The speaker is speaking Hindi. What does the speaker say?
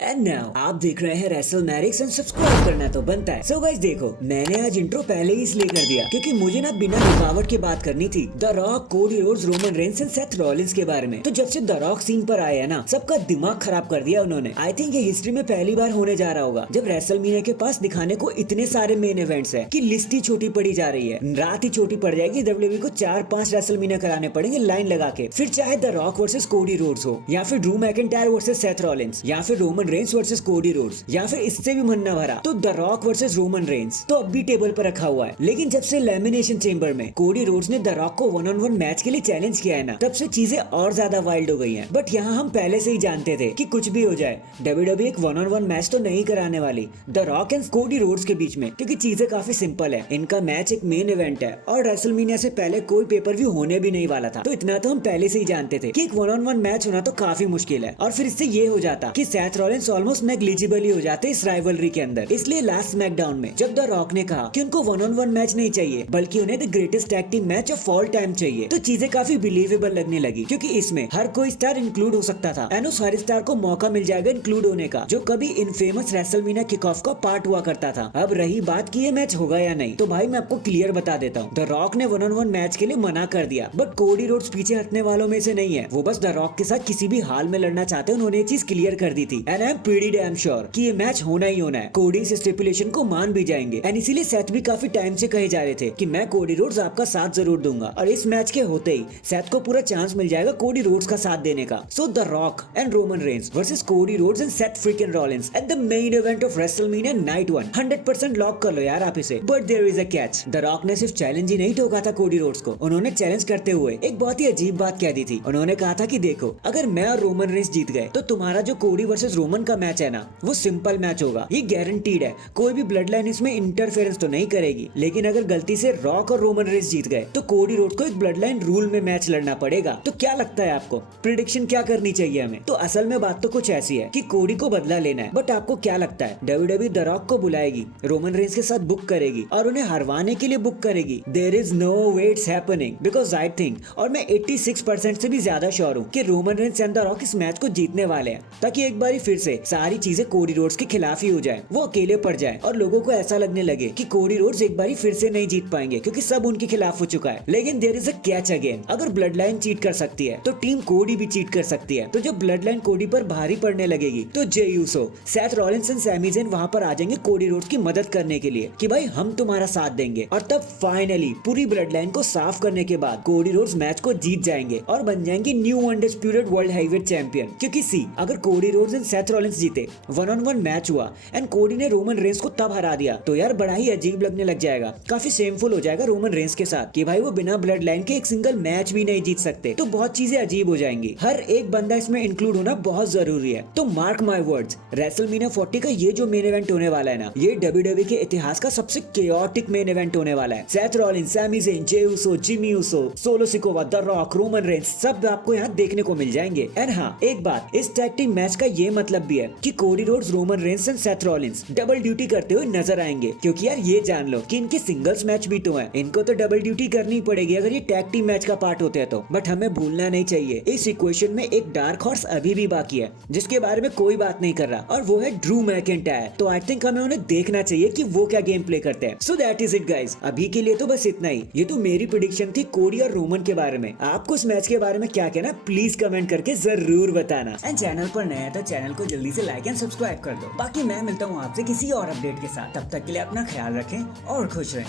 एंड नाउ आप देख रहे हैं रेसल मैरिक्स एंड सब्सक्राइब करना तो बनता है। सो गाइस देखो, मैंने आज इंट्रो पहले ही इसलिए कर दिया क्योंकि मुझे ना बिना रुकावट के बात करनी थी the rock, Cody Rhodes, Roman Reigns and Seth Rollins के बारे में। तो जब से द रॉक सीन पर आए है ना, सबका दिमाग खराब कर दिया उन्होंने। आई थिंक ये हिस्ट्री में पहली बार होने जा रहा होगा जब रेसलमेनिया के पास दिखाने को इतने सारे मेन इवेंट्स है कि लिस्ट ही छोटी पड़ी जा रही है। रात ही छोटी पड़ जाएगी। डब्ल्यूडब्ल्यूई को 4-5 रेसलमेनिया कराने पड़ेंगे लाइन लगा के। फिर चाहे the rock versus Cody roads हो, या फिर Drew McIntyre versus Seth Rollins, या फिर Roman Reigns versus Cody roads, या फिर इससे भी मन न भरा तो the rock versus Roman Reigns तो अब भी टेबल पर रखा हुआ है। लेकिन जब से एलिमिनेशन चेंबर में कोडी रोड्स ने द रॉक को 1-on-1 मैच के लिए चैलेंज किया है ना, तब से चीजें और ज्यादा वाइल्ड हो गई हैं। बट यहाँ हम पहले से ही जानते थे कि कुछ भी हो जाए डब्ल्यूडब्ल्यूई एक 1-on-1 मैच तो नहीं कराने वाली the Rock and Cody Rhodes के बीच में, क्योंकि चीजें काफी सिंपल है। इनका मैच एक मेन इवेंट है और रेसलमेनिया से पहले कोई पेपर व्यू होने भी नहीं वाला था। तो इतना तो हम पहले से ही जानते थे कि एक 1-on-1 मैच होना तो काफी मुश्किल है। और फिर इससे ये हो जाता कि सेथ रॉलिंस ऑलमोस्ट नेग्लिजिबल ही हो जाते इस राइवलरी के अंदर। इसलिए लास्ट स्मैकडाउन में जब द रॉक ने कहा कि उनको 1-on-1 मैच नहीं चाहिए बल्कि उन्हें the greatest tag team match of all time चाहिए, तो चीजें काफी बिलीवेबल लगने लगी, क्योंकि इसमें हर कोई स्टार इंक्लूड हो सकता था एंड उस हर स्टार को मौका मिल जाएगा इंक्लूड होने का जो कभी इनफेमस रेसलमेनिया किक ऑफ का पार्ट हुआ करता था। अब रही बात कि ये मैच होगा या नहीं, तो भाई मैं आपको क्लियर बता देता हूँ, द रॉक ने 1-on-1 मैच के लिए मना कर दिया। बट कोडी रोड्स पीछे हटने वालों में से नहीं है। वो बस द रॉक के साथ किसी भी हाल में लड़ना चाहते हैं, उन्होंने ये चीज क्लियर कर दी थी। And I am pretty damn sure कि ये मैच होना ही होना है। कोडी इस स्टिपुलेशन को मान भी जाएंगे एंड इसीलिए सेथ भी काफी टाइम से कहे जा रहे थे कि मैं कोडी रोड्स आपका साथ जरूर दूंगा। और इस मैच के होते ही सेथ को पूरा चांस मिल जाएगा कोडी रोड्स का साथ देने का। So the Rock and Roman Reigns versus Cody Rhodes and Seth freaking Rollins at the main event of WrestleMania night 1। 100% lock कर लो यार आप इसे। But there is a catch. The Rock ने सिर्फ चैलेंज ही नहीं ठोका था कोडी रोड्स को, उन्होंने चैलेंज करते हुए एक बहुत ही अजीब बात कह दी थी। उन्होंने कहा था कि देखो, अगर मैं और रोमन रेंस जीत गए तो तुम्हारा जो कोडी वर्सेस रोमन का मैच है ना, वो सिंपल मैच होगा, ये गारंटीड है। कोई भी ब्लड लाइन इसमें इंटरफेरेंस तो नहीं करेगी। लेकिन अगर गलती से रॉक और रोमन रेंस जीत गए तो कोडी रोड्स को एक ब्लड लाइन रूल में मैच लड़ना पड़ेगा। तो क्या लगता है आपको, प्रिडिक्शन क्या करनी चाहिए हमें? तो असल में बात तो कुछ ऐसी है कि कोडी को बदला लेना है। बट आपको क्या लगता है, डब्ल्यूडब्ल्यूई द रॉक को बुलाएगी, रोमन रेंस के साथ बुक करेगी और उन्हें हरवाने के लिए बुक करेगी? There is no way it's happening, because I think, और मैं 86% से भी ज्यादा श्योर हूँ कि Roman Reigns and the Rock इस मैच को जीतने वाले हैं, ताकि एक बार फिर से सारी चीजें कोडी रोड्स के खिलाफ ही हो जाए, वो अकेले पड़ जाए और लोगों को ऐसा लगने लगे कि कोडी रोड्स एक बार फिर से नहीं जीत पाएंगे क्योंकि सब उनके खिलाफ हो चुका है। लेकिन there is a catch again, अगर ब्लड लाइन चीट कर सकती है तो टीम कोडी भी चीट कर सकती है। तो जब ब्लड लाइन कोडी पर भारी पड़ने लगेगी तो Jey Uso, Seth Rollins and Sami Zayn वहां पर आ जाएंगे कोडी रोड्स की मदद करने के लिए कि भाई हम तुम्हारा साथ देंगे। और तब फाइनली पूरी ब्लड लाइन को साफ करने के बाद कोडी रोड्स मैच को जीत जाएंगे और बन जाएंगे new undisputed world heavyweight champion. क्योंकि सी, अगर कोडी रोड्स एंड सेथ रॉलिंस जीते, 1-on-1 मैच हुआ एंड कोडी ने रोमन रेंस को तब हरा दिया, तो यार बड़ा ही अजीब लगने लग जाएगा, काफी शेमफुल हो जाएगा रोमन रेंस के साथ कि भाई वो बिना ब्लड लाइन के एक सिंगल मैच भी नहीं जीत सकते। तो बहुत चीजें अजीब हो जाएंगी। हर एक बंदा इसमें इंक्लूड होना बहुत जरूरी है। तो मार्क माय वर्ड्स, रेसलमेनिया 40 का ये जो मेन इवेंट होने वाला है ना, ये डब्ल्यूडब्ल्यूई के इतिहास का सबसे केओटिक मेन इवेंट होने वाला है। Seth Rollins, Sami Zayn, Jey Uso, Jimmy Uso, Solo Sikoa, the Rock, Roman Reigns, सब आपको यहाँ देखने को मिल जाएंगे। एंड हाँ, एक बात, इस टैग टीम मैच का ये मतलब भी है कि Cody Rhodes, Roman Reigns and Seth Rollins double duty करते हुए नजर आएंगे। क्योंकि यार ये जान लो कि इनके सिंगल्स मैच भी तो हैं, इनको तो डबल ड्यूटी करनी पड़ेगी अगर ये टैग टीम मैच का पार्ट होते हैं तो। बट हमें भूलना नहीं चाहिए, इस इक्वेशन में एक डार्क हॉर्स अभी भी बाकी है जिसके बारे में कोई बात नहीं कर रहा, और वो है ड्रू मैकिंटायर। तो आई थिंक हमें उन्हें देखना चाहिए कि वो क्या गेम प्ले करते हैं। So that is it guys, अभी के लिए तो बस इतना ही। ये तो मेरी प्रेडिक्शन थी कोडी और रोमन के बारे में। आपको इस मैच के बारे में क्या कहना, प्लीज कमेंट करके जरूर बताना। एंड चैनल पर नया है तो चैनल को जल्दी से लाइक एंड सब्सक्राइब कर दो। बाकी मैं मिलता हूँ आपसे किसी और अपडेट के साथ। तब तक के लिए अपना ख्याल रखें और खुश रहें।